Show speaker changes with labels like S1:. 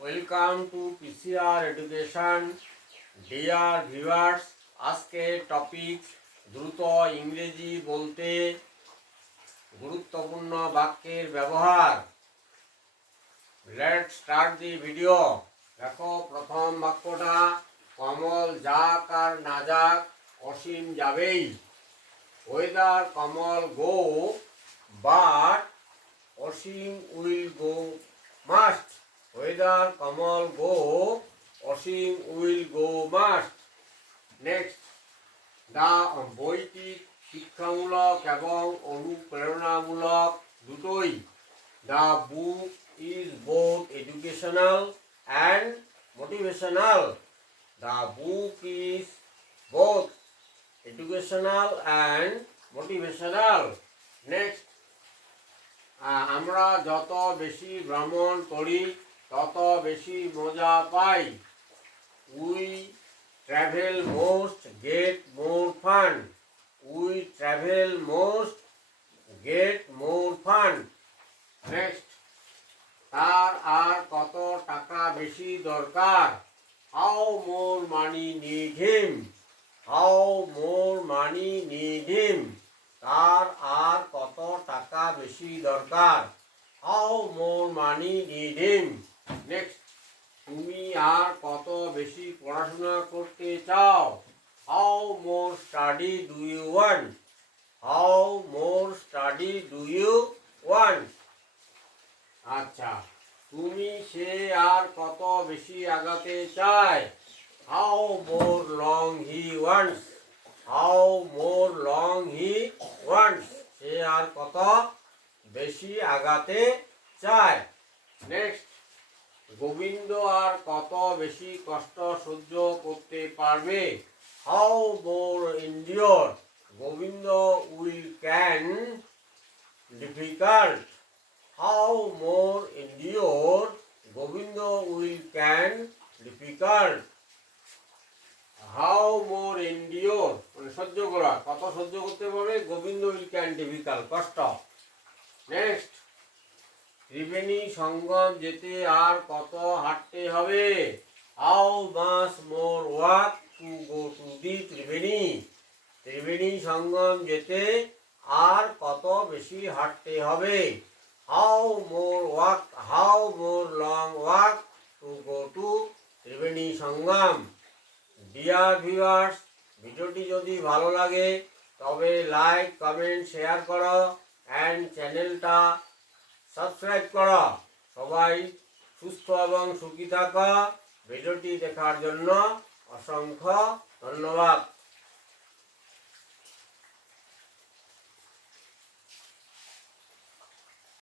S1: Welcome to PCR education. Dear viewers, আজকে topic দ্রুত ইংরেজি বলতে গুরুত্বপূর্ণ বাক্যের ব্যবহার। লেট স্টার্ট দি ভিডিও দেখো, প্রথম বাক্যটা, কমল যাক আর না যাক, অসীম যাবেই। Whether come or go but Ashim will go must whether come or go Ashim will go must next দা বইটি শিক্ষামূলক এবং অনুপ্রেরণামূলক দুটোই। The book is both educational and motivational the book is both educational and motivational next আমরা যত বেশি ভ্রমণ করি তত বেশি মজা পাই, we travel most get more fun. We travel most get more fun. Next, তার আর কত টাকা বেশি দরকার? How more money need him. How more money need him. তার আর কত টাকা বেশি দরকার? How more money need him. Next তুমি আর কত বেশি পড়াশোনা করতে চাও? How more study do you want how more study do you want আচ্ছা তুমি সে আর কত বেশি আগাতে চায়? How more long he wants how more long he wants সে আর কত বেশি আগাতে চায়? নেক্সট গোবিন্দ আর কত বেশি কষ্ট সহ্য করতে পারবে? How more endure Gobinda will can difficult how more endure Gobinda will can difficult how more endure মানে সহ্য করা, কত সহ্য করতে পারবে? গোবিন্দ উইল ক্যান ডিফিকাল্ট কষ্ট। নেক্সট ত্রিবেণী সঙ্গম যেতে আর কত হাঁটতে হবে? How much more walk to go to the Triveni. Triveni Sangam যেতে আর কত বেশি হাঁটতে হবে? How more walk how more long walk to go to Triveni Sangam. Dear viewers ভিডিওটি যদি ভালো লাগে, তবে লাইক, কমেন্ট, শেয়ার করো অ্যান্ড চ্যানেলটা সাবস্ক্রাইব করা। সবাই সুস্থ এবং সুখী থাকা। ভিডিওটি দেখার জন্য অসংখ্য ধন্যবাদ।